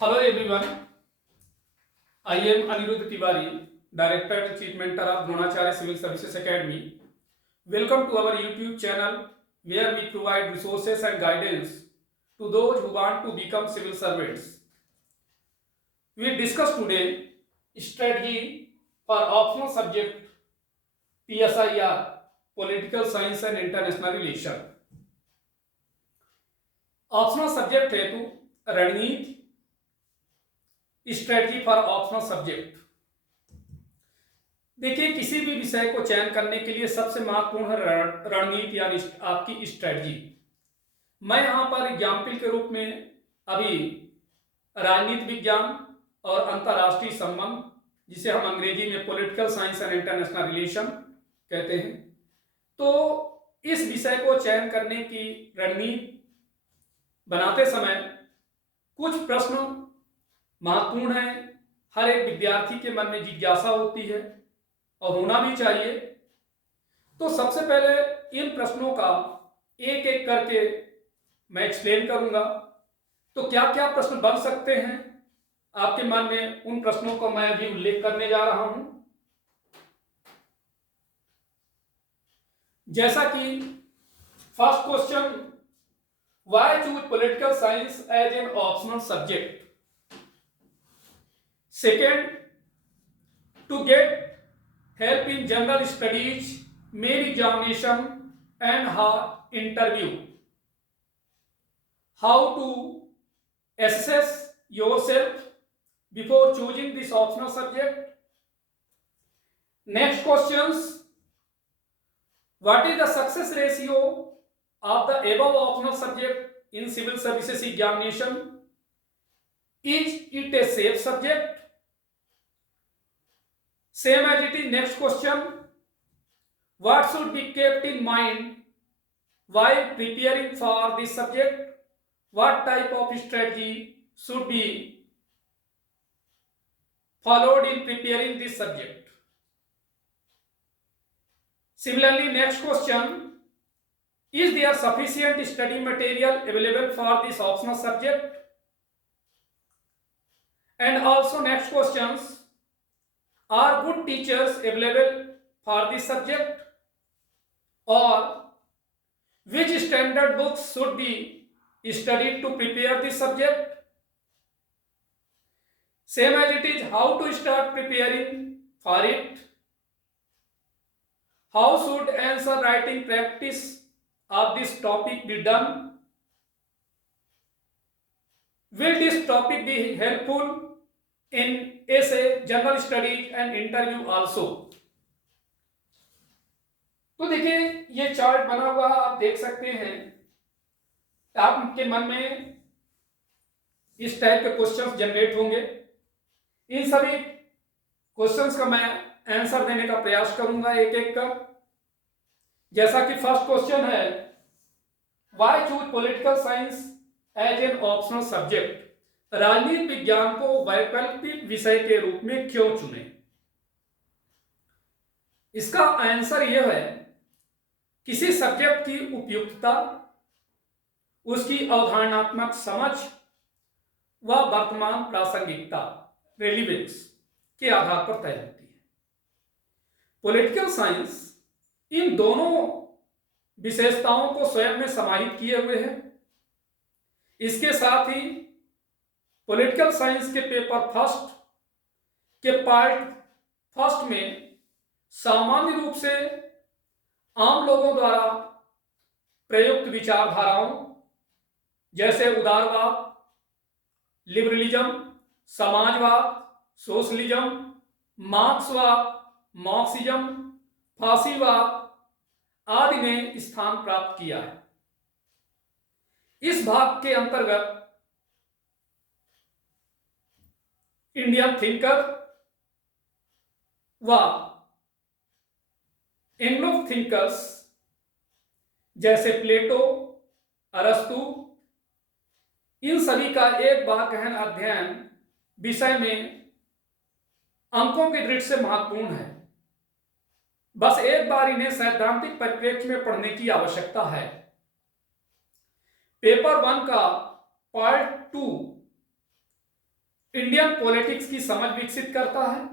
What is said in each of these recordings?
Hello everyone, I am Anirudh Tiwari, Director and Chief Mentor of Dronacharya Civil Services Academy. Welcome to our YouTube channel where we provide resources and guidance to those who want to become civil servants. We discuss today strategy for optional subject PSIR, Political Science and International Relation. Optional subject हेतु रणनीति strategy for optional subject. देखिए, किसी भी विषय को चयन करने के लिए सबसे महत्वपूर्ण है रणनीति यानी आपकी स्ट्रेटजी। मैं यहाँ पर एग्जाम्पल के रूप में अभी राजनीति विज्ञान और अंतर्राष्ट्रीय संबंध, जिसे हम अंग्रेजी में political science and international relation कहते हैं, तो इस विषय को चयन करने की रणनीति बनाते समय कुछ प्रश्न महत्वपूर्ण है। हर एक विद्यार्थी के मन में जिज्ञासा होती है और होना भी चाहिए। तो सबसे पहले इन प्रश्नों का एक एक करके मैं एक्सप्लेन करूंगा। तो क्या क्या प्रश्न बन सकते हैं आपके मन में, उन प्रश्नों को मैं अभी उल्लेख करने जा रहा हूं। जैसा कि first question, why choose political science as an optional subject? Second, to get help in general studies, main examination and interview. How to assess yourself before choosing this optional subject? Next questions, what is the success ratio of the above optional subject in civil services examination? Is it a safe subject? Same as it is next question, what should be kept in mind while preparing for this subject? What type of strategy should be followed in preparing this subject? Similarly, next question, is there sufficient study material available for this optional subject? And also next questions, are good teachers available for this subject? Or which standard books should be studied to prepare this subject? Same as it is, how to start preparing for it? How should answer writing practice of this topic be done? Will this topic be helpful in essay, general studies and interview also? तो देखिए, ये chart बना हुआ आप देख सकते हैं। आपके मन में इस टाइप के क्वेश्चंस जनरेट होंगे। इन सभी क्वेश्चंस का मैं आंसर देने का प्रयास करूंगा एक एक कर। जैसा कि फर्स्ट क्वेश्चन है, why choose political science as an optional subject? राजनीति विज्ञान को वैकल्पिक विषय के रूप में क्यों चुने? इसका आंसर यह है, किसी सब्जेक्ट की उपयुक्तता उसकी अवधारणात्मक समझ व वर्तमान प्रासंगिकता रेलिवेंस के आधार पर तय होती है। पॉलिटिकल साइंस इन दोनों विशेषताओं को स्वयं में समाहित किए हुए है। इसके साथ ही पॉलिटिकल साइंस के पेपर फर्स्ट के पार्ट फर्स्ट में सामान्य रूप से आम लोगों द्वारा प्रयुक्त विचारधाराओं जैसे उदारवाद, लिबरलिज्म, समाजवाद, सोशलिज्म, मार्क्सवाद, मार्क्सिज्म, फासीवाद आदि ने स्थान प्राप्त किया है। इस भाग के अंतर्गत इंडियन थिंकर व एंग्लो थिंकर्स जैसे प्लेटो, अरस्तु, इन सभी का एक बार गहन अध्ययन विषय में अंकों की दृष्टि से महत्वपूर्ण है। बस एक बार इन्हें सैद्धांतिक परिप्रेक्ष्य में पढ़ने की आवश्यकता है। पेपर 1 का पार्ट 2 इंडियन पॉलिटिक्स की समझ विकसित करता है,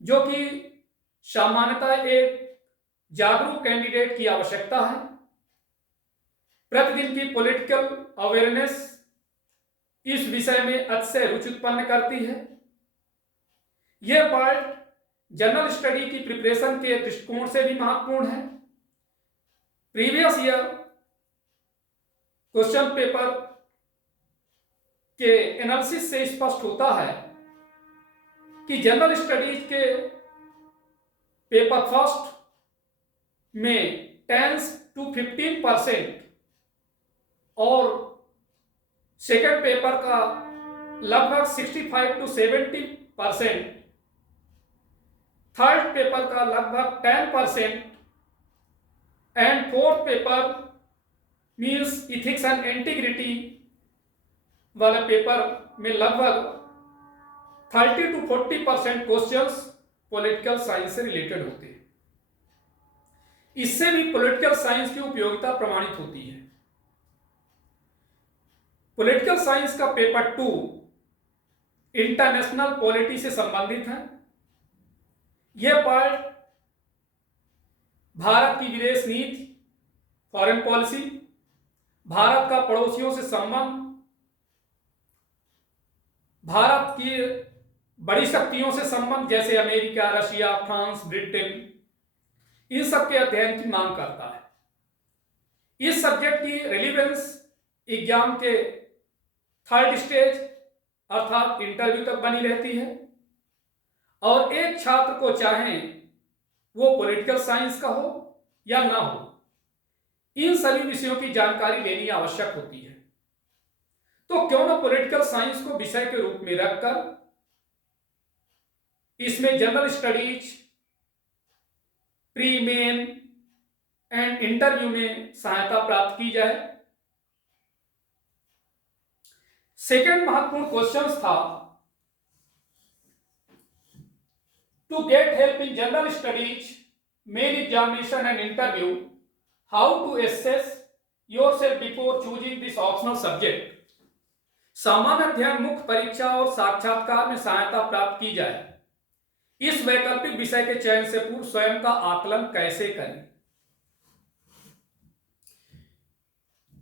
जो कि सामान्यतः एक जागरूक कैंडिडेट की आवश्यकता है। प्रतिदिन की पॉलिटिकल अवेयरनेस इस विषय में अतिशय रुचि उत्पन्न करती है। यह पार्ट जनरल स्टडी की प्रिपरेशन के दृष्टिकोण से भी महत्वपूर्ण है। प्रीवियस ईयर क्वेश्चन पेपर के एनालिसिस से स्पष्ट होता है कि जनरल स्टडीज के पेपर फर्स्ट में 10 to 15% और सेकेंड पेपर का लगभग 65 to 70%, थर्ड पेपर का लगभग 10% and fourth paper means ethics and integrity वाले पेपर में लगभग 30 to 40% क्वेश्चंस पॉलिटिकल साइंस से रिलेटेड होते हैं। इससे भी पॉलिटिकल साइंस की उपयोगिता प्रमाणित होती है। पॉलिटिकल साइंस का पेपर 2 इंटरनेशनल पॉलिटी से संबंधित है। यह पार्ट भारत की विदेश नीति, फॉरेन पॉलिसी, भारत का पड़ोसियों से संबंध, भारत की बड़ी शक्तियों से संबंध जैसे अमेरिका, रशिया, फ्रांस, ब्रिटेन, इन सब के अध्ययन की मांग करता है। इस सब्जेक्ट की रिलेवेंस एग्जाम के थर्ड स्टेज अर्थात इंटरव्यू तक बनी रहती है और एक छात्र को चाहे वो पॉलिटिकल साइंस का हो या ना हो, इन सभी विषयों की जानकारी लेनी आवश्यक होती है। तो क्यों ना पॉलिटिकल साइंस को विषय के रूप में रखकर इसमें general studies, pre, main and interview में सहायता प्राप्त की जाए। सेकेंड महत्वपूर्ण क्वेश्चन था to get help in general studies, main examination and interview, how to assess yourself before choosing this optional subject. सामान्य अध्ययन, मुख्य परीक्षा और साक्षात्कार में सहायता प्राप्त की जाए। इस वैकल्पिक विषय के चयन से पूर्व स्वयं का आकलन कैसे करें।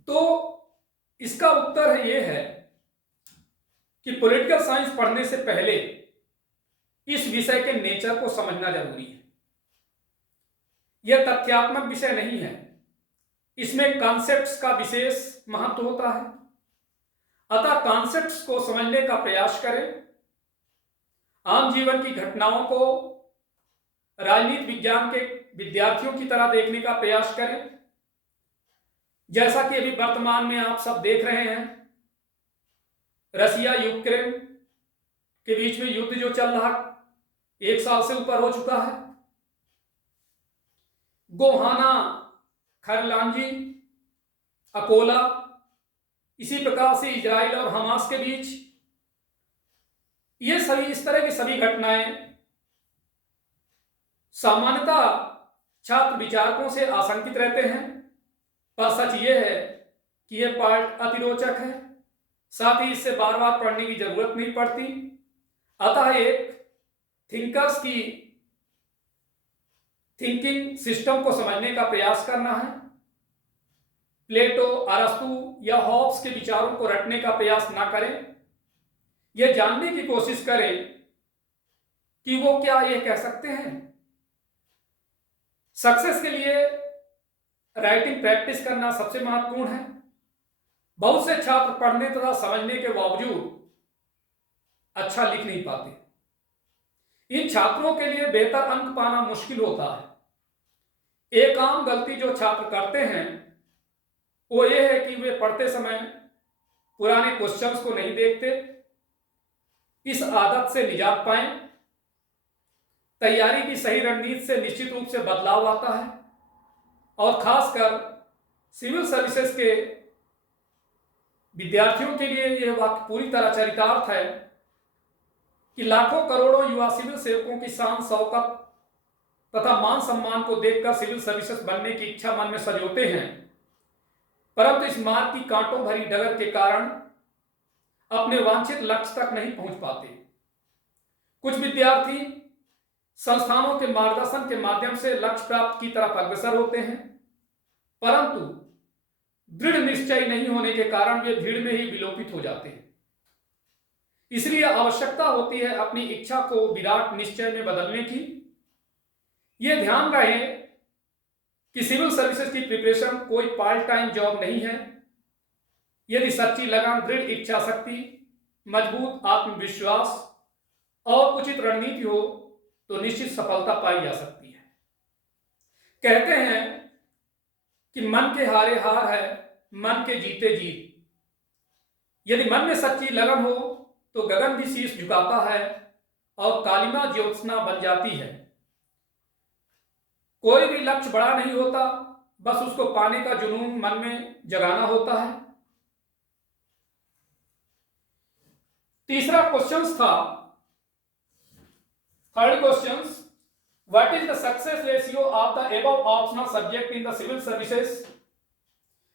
तो इसका उत्तर यह है कि पॉलिटिकल साइंस पढ़ने से पहले इस विषय के नेचर को समझना जरूरी है। यह तथ्यात्मक विषय नहीं है, इसमें कॉन्सेप्ट्स का विशेष महत्व होता है। अतः कॉन्सेप्ट्स को समझने का प्रयास करें। आम जीवन की घटनाओं को राजनीति विज्ञान के विद्यार्थियों की तरह देखने का प्रयास करें। जैसा कि अभी वर्तमान में आप सब देख रहे हैं, रशिया यूक्रेन के बीच में युद्ध जो चल रहा 1 साल से ऊपर हो चुका है। गोहाना, खरलांजी, अकोला, इसी प्रकार से इजराइल और हमास के बीच, ये सभी इस तरह की सभी घटनाएं सामान्यतः छात्र विचारकों से आशंकित रहते हैं, पर सच ये है कि यह पार्ट अतिरोचक है, साथ ही इससे बार बार पढ़ने की जरूरत नहीं पड़ती। अतः एक थिंकर्स की थिंकिंग सिस्टम को समझने का प्रयास करना है। प्लेटो, अरस्तु या हॉब्स के विचारों को रटने का प्रयास ना करें। यह जानने की कोशिश करें कि वो क्या ये कह सकते हैं। सक्सेस के लिए राइटिंग प्रैक्टिस करना सबसे महत्वपूर्ण है। बहुत से छात्र पढ़ने तथा समझने के बावजूद अच्छा लिख नहीं पाते। इन छात्रों के लिए बेहतर अंक पाना मुश्किल होता है। एक आम गलती जो छात्र करते हैं वो ये है कि वे पढ़ते समय पुराने क्वेश्चंस को नहीं देखते। इस आदत से निजात पाएं। तैयारी की सही रणनीति से निश्चित रूप से बदलाव आता है और खासकर सिविल सर्विसेज के विद्यार्थियों के लिए यह वाक्य पूरी तरह चरितार्थ है कि लाखों करोड़ों युवा सिविल सेवकों की शान शौकत तथा मान सम्मान को देखकर सिविल सर्विसेज बनने की इच्छा मन में सजोते हैं, परंतु इस मार्ग की कांटों भरी डगर के कारण अपने वांछित लक्ष्य तक नहीं पहुंच पाते। कुछ विद्यार्थी संस्थानों के मार्गदर्शन के माध्यम से लक्ष्य प्राप्त की तरफ अग्रसर होते हैं, परंतु दृढ़ निश्चय नहीं होने के कारण वे भीड़ में ही विलोपित हो जाते हैं। इसलिए आवश्यकता होती है अपनी इच्छा को विराट निश्चय में बदलने की। यह ध्यान रहे कि सिविल सर्विसेज की प्रिपरेशन कोई पार्ट टाइम जॉब नहीं है। यदि सच्ची लगन, दृढ़ इच्छा शक्ति, मजबूत आत्मविश्वास और उचित रणनीति हो तो निश्चित सफलता पाई जा सकती है। कहते हैं कि मन के हारे हार है, मन के जीते जीत। यदि मन में सच्ची लगन हो तो गगन भी शीश झुकाता है और कालिमा ज्योत्सना बन जाती है। कोई भी लक्ष्य बड़ा नहीं होता, बस उसको पाने का जुनून मन में जगाना होता है। तीसरा क्वेश्चन था, third question, what is the success ratio of the above optional subject in the civil services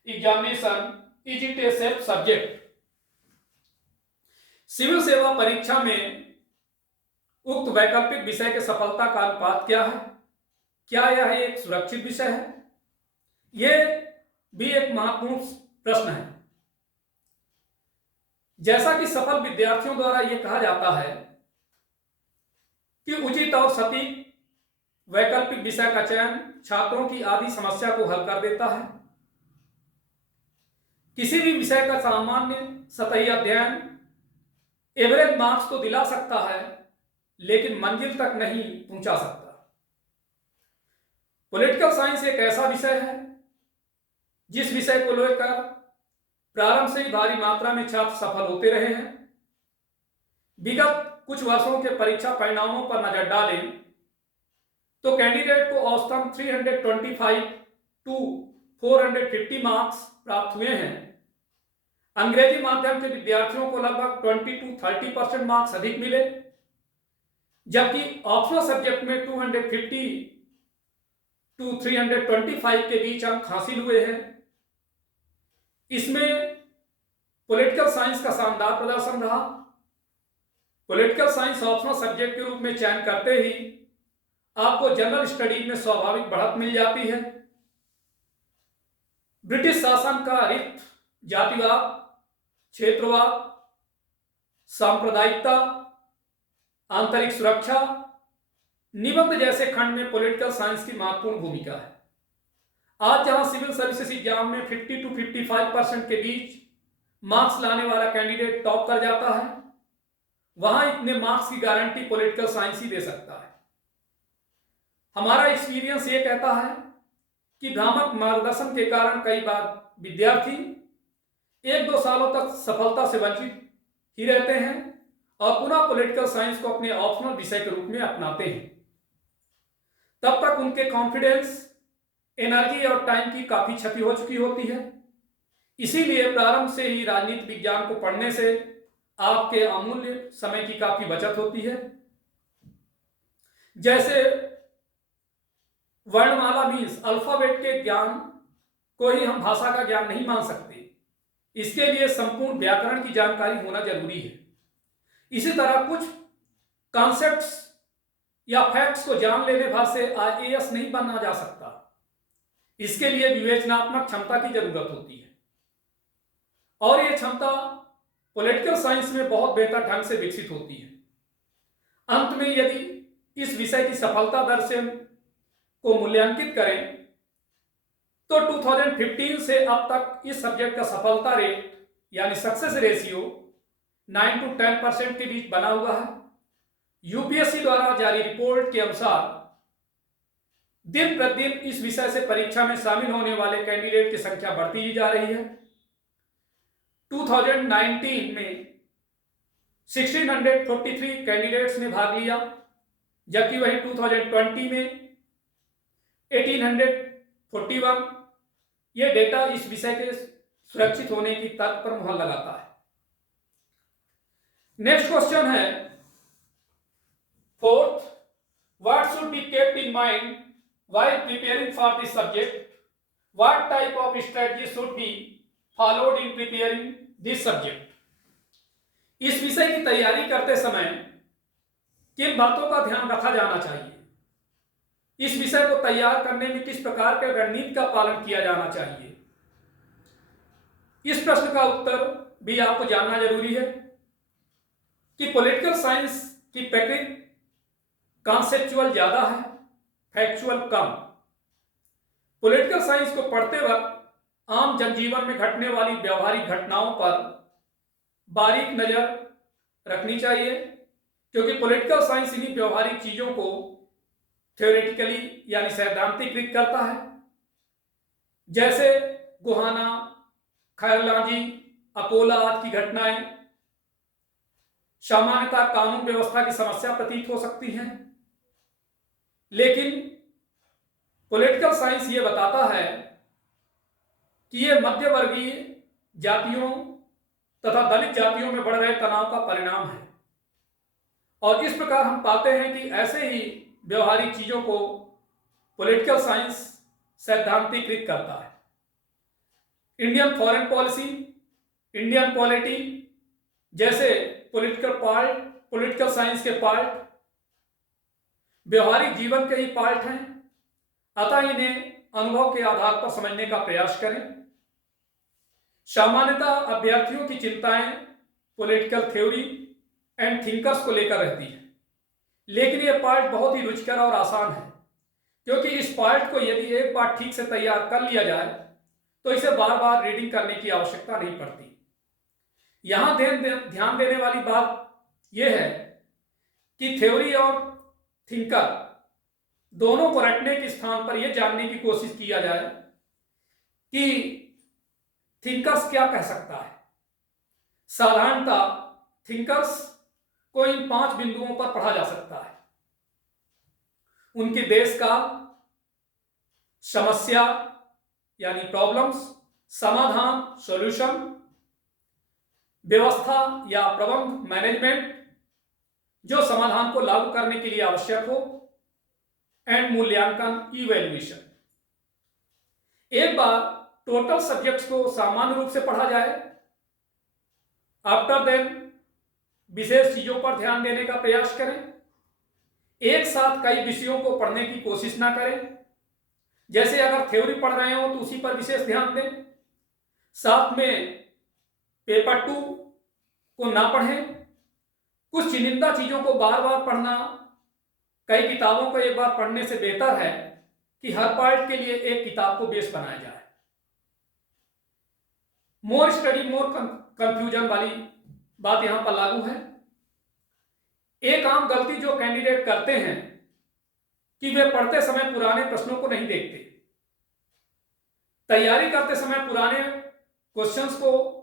examination? Is it a safe subject? सिविल सेवा परीक्षा में उक्त वैकल्पिक विषय के सफलता का अनुपात क्या है? क्या यह एक सुरक्षित विषय है? यह भी एक महत्वपूर्ण प्रश्न है। जैसा कि सफल विद्यार्थियों द्वारा यह कहा जाता है कि उचित और सटीक वैकल्पिक विषय का चयन छात्रों की आधी समस्या को हल कर देता है। किसी भी विषय का सामान्य सतही अध्ययन एवरेज मार्क्स तो दिला सकता है, लेकिन मंजिल तक नहीं पहुंचा सकता। पॉलिटिकल साइंस एक ऐसा विषय है जिस विषय को लेकर प्रारंभ से ही भारी मात्रा में छात्र सफल होते रहे हैं। विगत कुछ वर्षों के परीक्षा परिणामों पर नजर डालें तो कैंडिडेट को औसतन 325 टू 450 मार्क्स प्राप्त हुए हैं। अंग्रेजी माध्यम के विद्यार्थियों को लगभग 20 to 30% मार्क्स अधिक मिले, जबकि ऑप्शनल सब्जेक्ट में 250 to 325 के बीच अंक हासिल हुए हैं। इसमें पॉलिटिकल साइंस का शानदार प्रदर्शन रहा। पॉलिटिकल साइंस ऑप्शनल सब्जेक्ट के रूप में चयन करते ही आपको जनरल स्टडी में स्वाभाविक बढ़त मिल जाती है। ब्रिटिश शासन का रिक्त जातिवाद, क्षेत्रवाद, सांप्रदायिकता, आंतरिक सुरक्षा, निबंध जैसे खंड में पॉलिटिकल साइंस की महत्वपूर्ण भूमिका है। आज जहां सिविल सर्विसेज एग्जाम में 50 to 55% के बीच मार्क्स लाने वाला कैंडिडेट टॉप कर जाता है, वहां इतने मार्क्स की गारंटी पॉलिटिकल साइंस ही दे सकता है। हमारा एक्सपीरियंस ये कहता है कि भ्रामक मार्गदर्शन के कारण कई बार विद्यार्थी 1-2 सालों तक सफलता से वंचित ही रहते हैं और पुनः पॉलिटिकल साइंस को अपने ऑप्शनल विषय के रूप में अपनाते हैं। तब तक उनके कॉन्फिडेंस, एनर्जी और टाइम की काफी क्षति हो चुकी होती है। इसीलिए प्रारंभ से ही राजनीति विज्ञान को पढ़ने से आपके अमूल्य समय की काफी बचत होती है। जैसे वर्णमाला मीन्स अल्फाबेट के ज्ञान को ही हम भाषा का ज्ञान नहीं मान सकते, इसके लिए संपूर्ण व्याकरण की जानकारी होना जरूरी है। इसी तरह कुछ कॉन्सेप्ट्स या फैक्ट्स को जान लेने भर से IAS नहीं बनना जा सकता। इसके लिए विवेचनात्मक क्षमता की जरूरत होती है और यह क्षमता पॉलिटिकल साइंस में बहुत बेहतर ढंग से विकसित होती है। अंत में यदि इस विषय की सफलता दर से को मूल्यांकित करें तो 2015 से अब तक इस सब्जेक्ट का सफलता रेट यानी सक्सेस रेशियो 9 to 10% के बीच बना हुआ है। यूपीएससी द्वारा जारी रिपोर्ट के अनुसार दिन प्रतिदिन इस विषय से परीक्षा में शामिल होने वाले कैंडिडेट की संख्या बढ़ती ही जा रही है। 2019 में 1643 कैंडिडेट्स ने भाग लिया, जबकि वही 2020 में 1841। यह डेटा इस विषय के सुरक्षित होने की तर्क पर मुहर लगाता है। नेक्स्ट क्वेश्चन है fourth, what should be kept in mind while preparing for this subject? What type of strategy should be followed in preparing this subject? इस विषय की तैयारी करते समय किन बातों का ध्यान रखा जाना चाहिए, इस विषय को तैयार करने में किस प्रकार के रणनीति का पालन किया जाना चाहिए, इस प्रश्न का उत्तर भी आपको जानना जरूरी है कि पॉलिटिकल साइंस की प्रकृति कॉन्सेप्चुअल ज्यादा है, फैक्चुअल कम। पॉलिटिकल साइंस को पढ़ते वक्त आम जनजीवन में घटने वाली व्यवहारिक घटनाओं पर बारीक नजर रखनी चाहिए, क्योंकि पॉलिटिकल साइंस इन्हीं व्यवहारिक चीजों को थ्योरेटिकली यानी सैद्धांतिकृत करता है, जैसे गोहाना, खैरलांजी, अकोला आदि की घटनाएं सामान्यतः कानून व्यवस्था की समस्या प्रतीत हो सकती हैं, लेकिन पॉलिटिकल साइंस ये बताता है कि ये मध्यवर्गीय जातियों तथा दलित जातियों में बढ़ रहे तनाव का परिणाम है। और इस प्रकार हम पाते हैं कि ऐसे ही व्यवहारिक चीजों को पॉलिटिकल साइंस सैद्धांतिकृत करता है। Indian foreign policy, Indian polity जैसे पॉलिटिकल साइंस के पार्ट व्यवहारिक जीवन के ही पार्ट हैं, अतः इन्हें अनुभव के आधार पर समझने का प्रयास करें। सामान्यतः अभ्यर्थियों की चिंताएं पॉलिटिकल थ्योरी एंड थिंकर्स को लेकर रहती है, लेकिन यह पार्ट बहुत ही रुचिकर और आसान है, क्योंकि इस पार्ट को यदि एक बार ठीक से तैयार कर लिया जाए तो इसे बार बार रीडिंग करने की आवश्यकता नहीं पड़ती। यहां ध्यान देने वाली बात यह है कि थ्योरी और थिंकर दोनों को रटने के स्थान पर यह जानने की कोशिश किया जाए कि थिंकर्स क्या कह सकता है। साधारणतः थिंकर्स को इन 5 बिंदुओं पर पढ़ा जा सकता है: उनके देश का, समस्या यानी प्रॉब्लम्स, समाधान सॉल्यूशन, व्यवस्था या प्रबंध मैनेजमेंट जो समाधान को लागू करने के लिए आवश्यक हो, एंड मूल्यांकन इवैल्यूएशन। एक बार टोटल सब्जेक्ट्स को सामान्य रूप से पढ़ा जाए, आफ्टर देन विशेष चीजों पर ध्यान देने का प्रयास करें। एक साथ कई विषयों को पढ़ने की कोशिश ना करें, जैसे अगर थ्योरी पढ़ रहे हो तो उसी पर विशेष ध्यान दें, साथ में पेपर 2 को ना पढ़ें। कुछ चुनिंदा चीजों को बार बार पढ़ना कई किताबों को एक बार पढ़ने से बेहतर है कि हर पार्ट के लिए एक किताब को बेस बनाया जाए। मोर स्टडी मोर कंफ्यूजन वाली बात यहां पर लागू है। एक आम गलती जो कैंडिडेट करते हैं कि वे पढ़ते समय पुराने प्रश्नों को नहीं देखते। तैयारी करते समय पुराने क्वेश्चंस को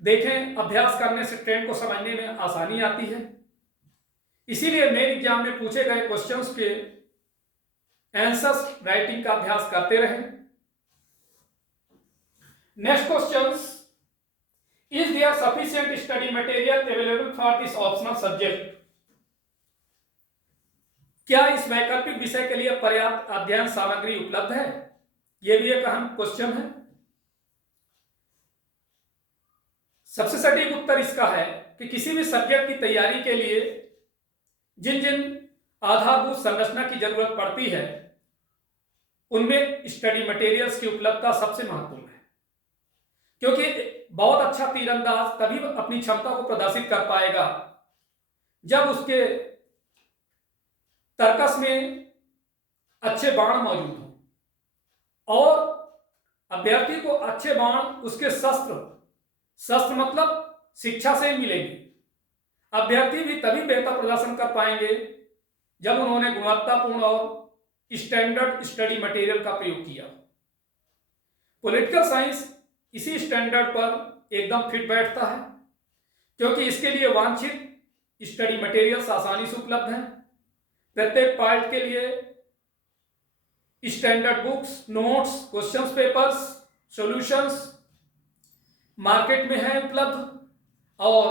देखें, अभ्यास करने से ट्रेंड को समझने में आसानी आती है। इसीलिए मेन एग्जाम में पूछे गए क्वेश्चंस के आंसर्स राइटिंग का अभ्यास करते रहें। Next questions: is there sufficient study material available for this optional subject? क्या इस वैकल्पिक विषय के लिए पर्याप्त अध्ययन सामग्री उपलब्ध है? यह भी एक अहम क्वेश्चन है। सबसे सटीक उत्तर इसका है कि किसी भी सब्जेक्ट की तैयारी के लिए जिन जिन आधारभूत संरचना की जरूरत पड़ती है, उनमें स्टडी मटेरियल्स की उपलब्धता सबसे महत्वपूर्ण है, क्योंकि बहुत अच्छा तीरंदाज तभी अपनी क्षमता को प्रदर्शित कर पाएगा जब उसके तर्कस में अच्छे बाण मौजूद हो, और अभ्यर्थी को अच्छे बाण उसके शस्त्र मतलब शिक्षा से ही मिलेंगे। अभ्यर्थी भी तभी बेहतर प्रदर्शन कर पाएंगे जब उन्होंने गुणवत्तापूर्ण और स्टैंडर्ड स्टडी मटेरियल का प्रयोग किया। पॉलिटिकल साइंस इसी स्टैंडर्ड पर एकदम फिट बैठता है, क्योंकि इसके लिए वांछित स्टडी मटेरियल्स आसानी से उपलब्ध हैं। प्रत्येक पार्ट के लिए standard books, notes, questions papers, solutions market में है उपलब्ध, और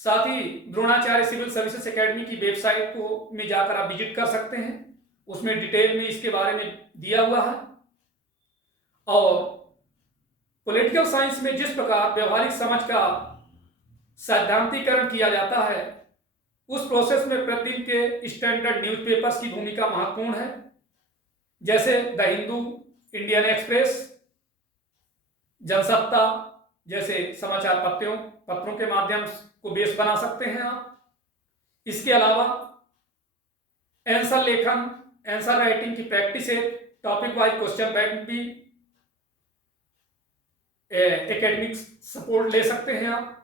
साथ ही द्रोणाचार्य सिविल सर्विसेज एकेडमी की वेबसाइट को में जाकर आप विजिट कर सकते हैं, उसमें डिटेल में इसके बारे में दिया हुआ है। और पॉलिटिकल साइंस में जिस प्रकार व्यवहारिक समझ का सैद्धांतिकरण किया जाता है, उस प्रोसेस में प्रतिदिन के स्टैंडर्ड न्यूज़पेपर्स की भूमिका महत्वपूर्ण है, जैसे the Hindu, Indian express, Jansatta जैसे समाचार पत्रों के माध्यम को बेस बना सकते हैं आप। इसके अलावा आंसर राइटिंग की प्रैक्टिस है, टॉपिक वाइज क्वेश्चन बैंक भी एकेडमिक सपोर्ट ले सकते हैं आप।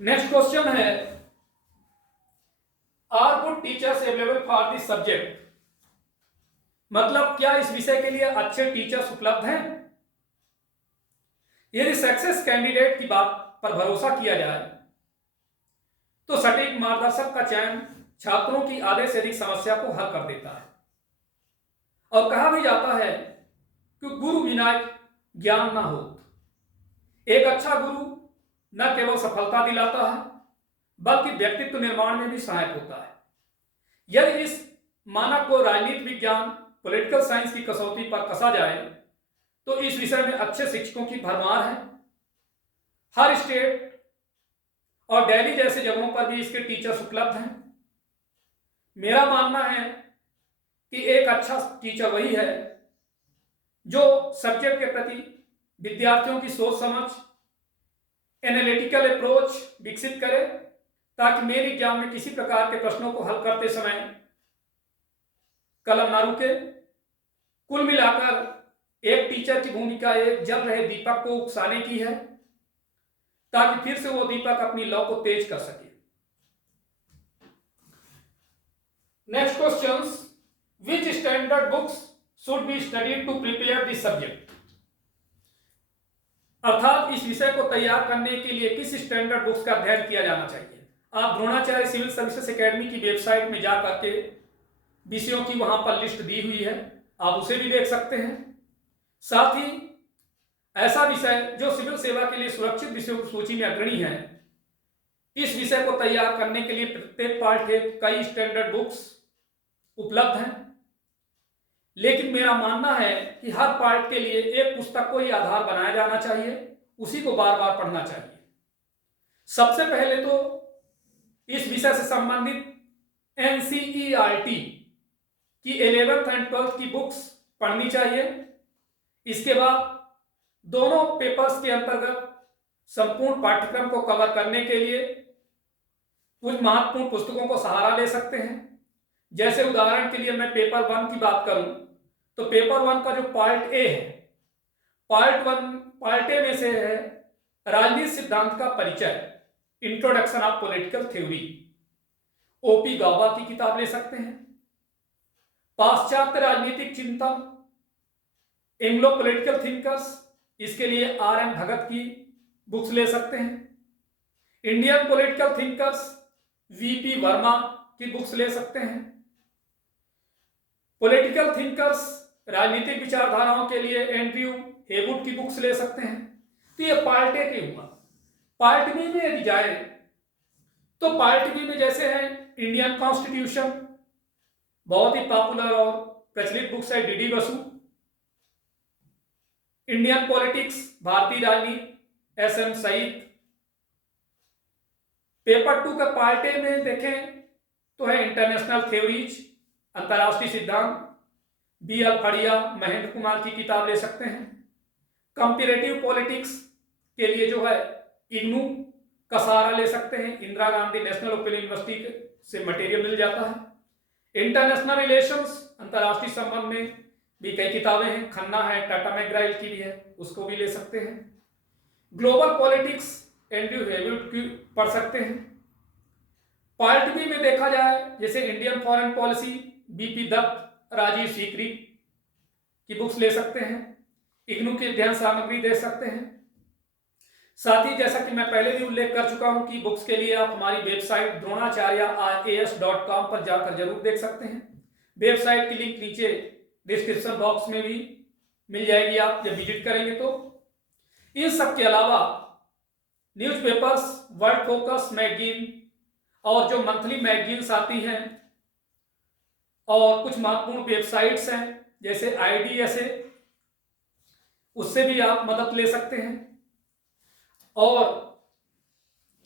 नेक्स्ट क्वेश्चन है, are good teachers available for this subject? मतलब क्या इस विषय के लिए अच्छे टीचर्स उपलब्ध हैं? यदि सक्सेस कैंडिडेट की बात पर भरोसा किया जाए तो सटीक मार्गदर्शक का चयन छात्रों की आधे से अधिक समस्या को हल कर देता है। और कहा भी जाता है कि गुरु बिना ज्ञान ना हो। एक अच्छा गुरु न केवल सफलता दिलाता है बल्कि व्यक्तित्व निर्माण में भी सहायक होता है। यदि इस मानक को राजनीति विज्ञान, पॉलिटिकल साइंस की कसौटी पर कसा जाए तो इस विषय में अच्छे शिक्षकों की भरमार है। हर स्टेट और दिल्ली जैसे जगहों पर भी इसके टीचर्स उपलब्ध हैं। मेरा मानना है कि एक अच्छा टीचर वही है जो सब्जेक्ट के प्रति विद्यार्थियों की सोच समझ, एनालिटिकल अप्रोच विकसित करे ताकि मेन एग्जाम में किसी प्रकार के प्रश्नों को हल करते समय कलम ना रुके। कुल मिलाकर एक टीचर की भूमिका एक जल रहे दीपक को उकसाने की है ताकि फिर से वो दीपक अपनी लौ को तेज कर सके। Next questions, which standard books should be studied to prepare this subject? अर्थात इस विषय को तैयार करने के लिए किस स्टैंडर्ड बुक्स का अध्ययन किया जाना चाहिए? आप द्रोणाचार्य सिविल सर्विसेज एकेडमी की वेबसाइट में जा करके विषयों की वहां पर लिस्ट दी हुई है, आप उसे भी देख सकते हैं। साथ ही ऐसा विषय जो सिविल सेवा के लिए सुरक्षित विषयों की सूची में अग्रणी है, इस विषय को तैयार करने के लिए प्रत्येक पार्ट के कई स्टैंडर्ड बुक्स उपलब्ध हैं। लेकिन मेरा मानना है कि हर पार्ट के लिए एक पुस्तक को ही आधार बनाया जाना चाहिए, उसी को बार बार पढ़ना चाहिए। सबसे पहले तो इस विषय से संबंधित एनसीईआरटी की 11th एंड 12th की बुक्स पढ़नी चाहिए। इसके बाद दोनों पेपर्स के अंतर्गत संपूर्ण पाठ्यक्रम को कवर करने के लिए कुछ महत्वपूर्ण पुस्तकों को सहारा ले सकते हैं। जैसे उदाहरण के लिए मैं पेपर 1 की बात करूं तो पेपर 1 का जो पार्ट ए है, पार्ट ए में से है राजनीति सिद्धांत का परिचय, introduction of political theory, OP Gauba की किताब ले सकते हैं। पाश्चात्य राजनीतिक चिंतन, एंग्लो पॉलिटिकल थिंकर्स, इसके लिए आर.एन. भगत की बुक्स ले सकते हैं। Indian political thinkers, VP Verma की बुक्स ले सकते हैं। पॉलिटिकल थिंकर्स, राजनीतिक विचारधाराओं के लिए एंड्रयू हेवुड की बुक्स ले सकते हैं। तो ये पार्ट ए के हुआ। पार्ट बी में यदि जाए तो पार्ट बी में जैसे है इंडियन कॉन्स्टिट्यूशन, बहुत ही पॉपुलर और प्रचलित बुक्स है डी.डी. बसु। इंडियन पॉलिटिक्स, भारतीय राजनीति, एस.एम. सईद। पेपर 2 का पार्ट ए में देखें तो है इंटरनेशनल थ्योरीज, अंतरराष्ट्रीय सिद्धांत, बी.एल. फड़िया, महेंद्र कुमार की किताब ले सकते हैं। कंपैरेटिव पॉलिटिक्स के लिए जो है इग्नू का सहारा ले सकते हैं, Indira Gandhi national open university से मटेरियल मिल जाता है। इंटरनेशनल रिलेशंस, अंतरराष्ट्रीय संबंध में भी कई किताबें हैं, खन्ना है, टाटा मैकग्राइल की भी है, उसको भी ले सकते हैं। ग्लोबल पॉलिटिक्स, एंड्रयू हेवुड की पढ़ सकते हैं। पार्ट बी में देखा जाए जैसे Indian foreign policy, BP Dutt, Rajiv Sikri की बुक्स ले सकते हैं। इग्नू की अध्ययन सामग्री दे सकते हैं। साथ ही जैसा कि मैं पहले भी उल्लेख कर चुका हूं कि बुक्स के लिए आप हमारी वेबसाइट द्रोणाचार्य.as.com पर जाकर जरूर देख सकते हैं। वेबसाइट की लिंक नीचे डिस्क्रिप्शन बॉक्स में भी मिल जाएगी, आप जब विजिट करेंगे तो। इन सब के अलावा न्यूज़पेपर्स, वर्ल्ड फोकस मैगजीन और जो मंथली मैगजीन्स आती हैं और कुछ महत्वपूर्ण वेबसाइट्स हैं जैसे IDSA, उससे भी आप मदद ले सकते हैं। और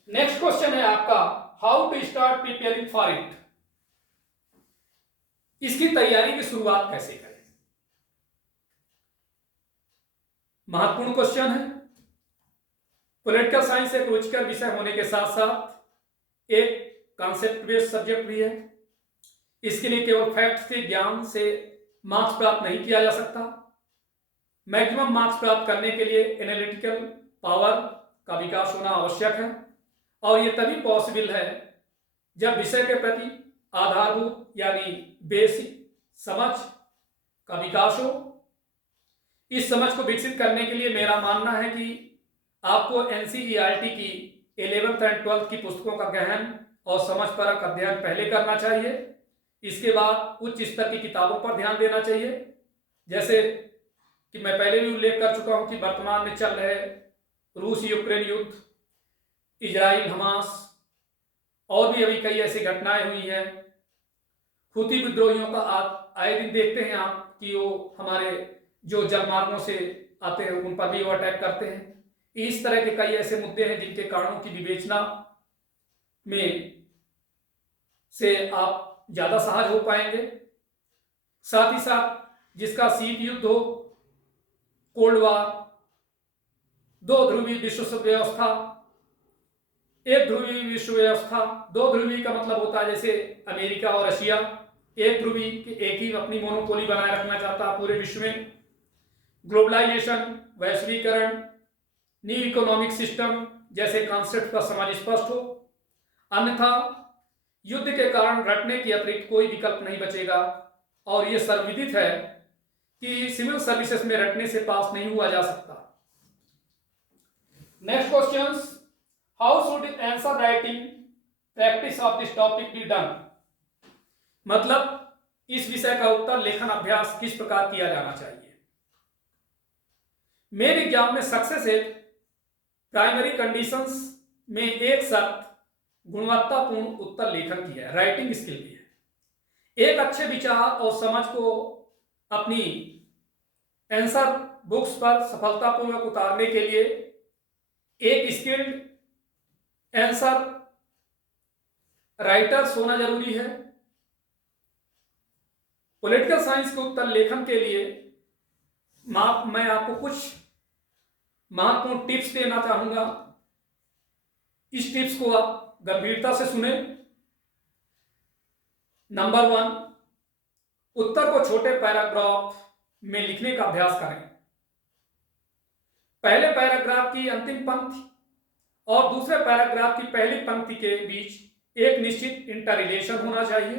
नेक्स्ट क्वेश्चन है आपका, how to start preparing for it. इसकी तैयारी की शुरुआत कैसे करें। महत्वपूर्ण क्वेश्चन है। पॉलिटिकल साइंस एक रुचिकर विषय होने के साथ साथ एक कॉन्सेप्ट बेस्ड सब्जेक्ट भी है। इसके लिए केवल फैक्ट्स के ज्ञान से मार्क्स प्राप्त नहीं किया जा सकता। मैक्सिमम मार्क्स प्राप्त करने के लिए एनालिटिकल पावर का विकास होना आवश्यक है, और यह तभी पॉसिबल है जब विषय के प्रति आधारभूत यानी बेसिक समझ का विकास हो। इस समझ को विकसित करने के लिए मेरा मानना है कि आपको एनसीईआरटी की 11th और 12th की पुस्तकों का गहन और समझपरक अध्ययन पहले करना चाहिए। इसके बाद उच्च स्तर की किताबों पर ध्यान देना चाहिए, जैसे कि मैं पहले भी उल्लेख कर चुका हूं कि वर्तमान में चल रहे रूस यूक्रेन युद्ध, इजराइल हमास, और भी अभी कई ऐसी घटनाएं हुई हैं। हुती विद्रोहियों का आए दिन देखते हैं आप कि वो हमारे जो जलमार्गों से आते हैं उन पर भी वो अटैक करते हैं। इस तरह के कई ऐसे मुद्दे हैं जिनके कारणों की विवेचना में से आप ज्यादा सहज हो पाएंगे। साथ ही साथ जिसका शीत युद्ध हो, कोल्ड वार, दो ध्रुवी विश्व व्यवस्था, एक ध्रुवी विश्व व्यवस्था। दो ध्रुवी का मतलब होता है जैसे अमेरिका और रशिया, एक ध्रुवी एक ही अपनी मोनोपोली बनाए रखना चाहता है पूरे विश्व में। ग्लोबलाइजेशन, वैश्वीकरण, न्यू इकोनॉमिक सिस्टम जैसे कॉन्सेप्ट का समझ स्पष्ट हो, अन्यथा युद्ध के कारण रटने की अतिरिक्त कोई विकल्प नहीं बचेगा। और यह सर्वविदित है कि सिविल सर्विसेज में रटने से पास नहीं हुआ जा सकता। Next questions, how should answer writing practice of this topic be done. मतलब इस विषय का उत्तर लेखन अभ्यास किस प्रकार किया जाना चाहिए। मेन एग्जाम में सक्सेस है प्राइमरी कंडीशंस में एक साथ गुणवत्तापूर्ण उत्तर लेखन की है, राइटिंग स्किल की है। एक अच्छे विचार और समझ को अपनी आंसर बुक्स पर सफलतापूर्वक उतारने के लिए एक स्किल्ड आंसर राइटर्स होना जरूरी है। पॉलिटिकल साइंस के उत्तर लेखन के लिए मैं आपको कुछ महत्वपूर्ण टिप्स देना चाहूंगा। इस टिप्स को आप गंभीरता से सुने। नंबर 1, उत्तर को छोटे पैराग्राफ में लिखने का अभ्यास करें। पहले पैराग्राफ की अंतिम पंक्ति और दूसरे पैराग्राफ की पहली पंक्ति के बीच एक निश्चित इंटररिलेशन होना चाहिए।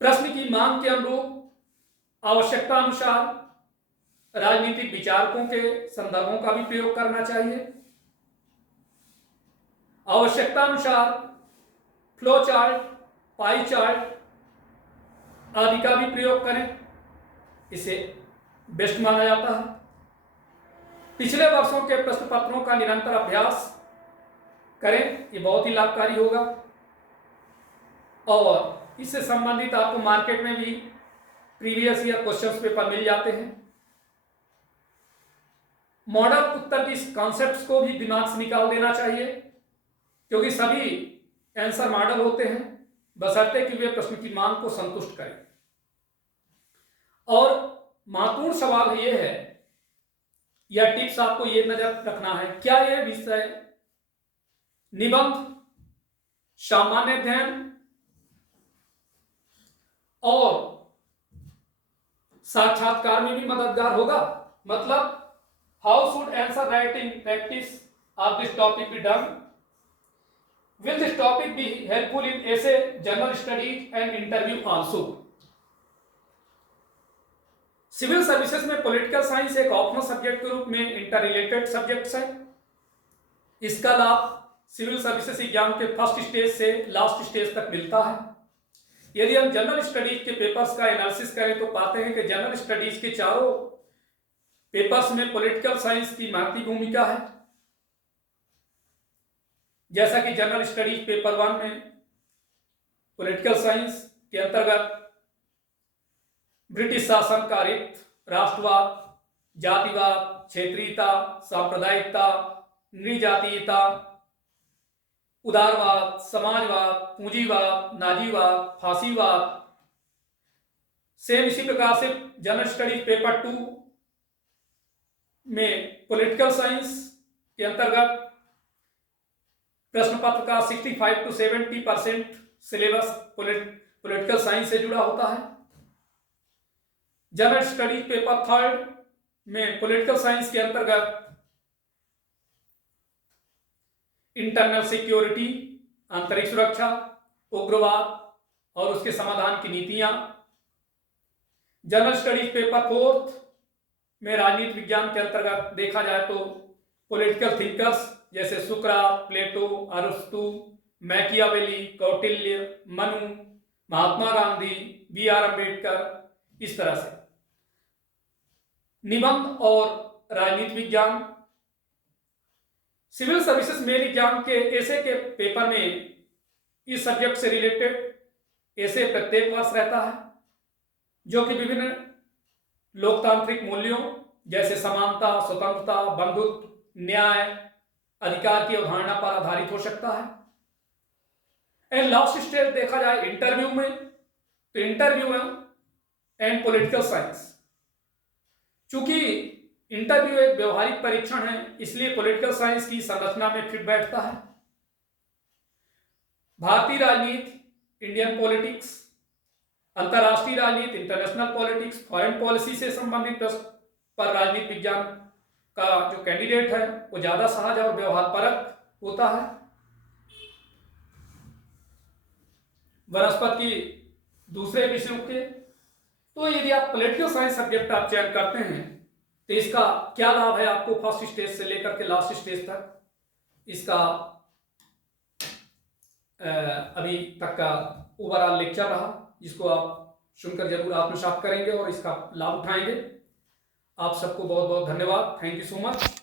प्रश्न की मांग के अनुरूप आवश्यकता अनुसार राजनीतिक विचारकों के संदर्भों का भी प्रयोग करना चाहिए। आवश्यकता अनुसार फ्लो चार्ट, पाई चार्ट आदि का भी प्रयोग करें, इसे बेस्ट माना जाता है। पिछले वर्षों के प्रश्न पत्रों का निरंतर अभ्यास करें, ये बहुत ही लाभकारी होगा। और इससे संबंधित आपको मार्केट में भी प्रीवियस ईयर क्वेश्चंस पेपर मिल जाते हैं। मॉडल उत्तर की कॉन्सेप्ट्स को भी दिमाग से निकाल देना चाहिए, क्योंकि सभी आंसर मॉडल होते हैं, बशर्ते कि वे प्रश्न की मांग को संतुष्ट करें। और महत्वपूर्ण सवाल यह है, या टिप्स आपको यह नजर रखना है, क्या यह विषय निबंध, सामान्य अध्ययन और साक्षात्कार में भी मददगार होगा। मतलब how should answer writing practice of this topic be done. Will this topic be helpful in essay, general studies and interview also? Civil services में पॉलिटिकल साइंस एक ऑप्शनल सब्जेक्ट के रूप में इंटर रिलेटेड सब्जेक्ट्स है। इसका लाभ civil services exam के first stage से लास्ट स्टेज तक मिलता है। यदि हम जनरल स्टडीज के पेपर्स का एनालिसिस करें तो पाते हैं कि जनरल स्टडीज के चारों पेपर्स में पॉलिटिकल साइंस की महत्वपूर्ण भूमिका है। जैसा कि जनरल स्टडीज पेपर 1 में पॉलिटिकल साइंस के अंतर्गत ब्रिटिश शासन का रिक्त, राष्ट्रवाद, जातिवाद, क्षेत्रीयता, सांप्रदायिकता, नृजातीयता, उदारवाद, समाजवाद, पूंजीवाद, नाजीवाद, फांसीवाद। सेम इसी प्रकार से जनरल स्टडीज पेपर 2 में पॉलिटिकल साइंस के अंतर्गत प्रश्न पत्र का 65 to 70% सिलेबस पॉलिटिकल साइंस से जुड़ा होता है। जनरल स्टडीज पेपर 3 में पॉलिटिकल साइंस के अंतर्गत इंटरनल सिक्योरिटी, आंतरिक सुरक्षा, उग्रवाद और उसके समाधान की नीतियां। जनरल स्टडीज पेपर 4 में राजनीति विज्ञान के अंतर्गत देखा जाए तो पॉलिटिकल थिंकर्स जैसे सुकरात, प्लेटो, अरस्तु, मैकियावेली, कौटिल्य, मनु, महात्मा गांधी, B.R. अम्बेडकर, इस तरह से। निबंध और राजनीति विज्ञान। सिविल सर्विसेज मेन एग्जाम के एसे के पेपर में इस सब्जेक्ट से रिलेटेड एसे प्रत्येक वर्ष रहता है, जो कि विभिन्न लोकतांत्रिक मूल्यों जैसे समानता, स्वतंत्रता, बंधुत्व, न्याय, अधिकार की अवधारणा पर आधारित हो सकता है। एंड लास्ट स्टेज देखा जाए इंटरव्यू में, तो इंटरव्यू एंड पॉलिटिकल साइंस। चूंकि इंटरव्यू एक व्यवहारिक परीक्षण है, इसलिए पॉलिटिकल साइंस की संरचना में फिट बैठता है। भारतीय राजनीति, इंडियन पॉलिटिक्स, अंतरराष्ट्रीय राजनीति, इंटरनेशनल पॉलिटिक्स, फॉरेन पॉलिसी से संबंधित प्रश्न पर राजनीति विज्ञान का जो कैंडिडेट है वो ज्यादा सहज और व्यवहारपरक होता है। वनस्पति दूसरे विषयों के, तो यदि आप पॉलिटिकल साइंस सब्जेक्ट आप चयन करते हैं तो इसका क्या लाभ है आपको फर्स्ट स्टेज से लेकर के लास्ट स्टेज तक। इसका अभी तक का ओवरऑल लेक्चर रहा, जिसको आप सुनकर जरूर आत्मसात करेंगे और इसका लाभ उठाएंगे। आप सबको बहुत बहुत धन्यवाद। Thank you so much.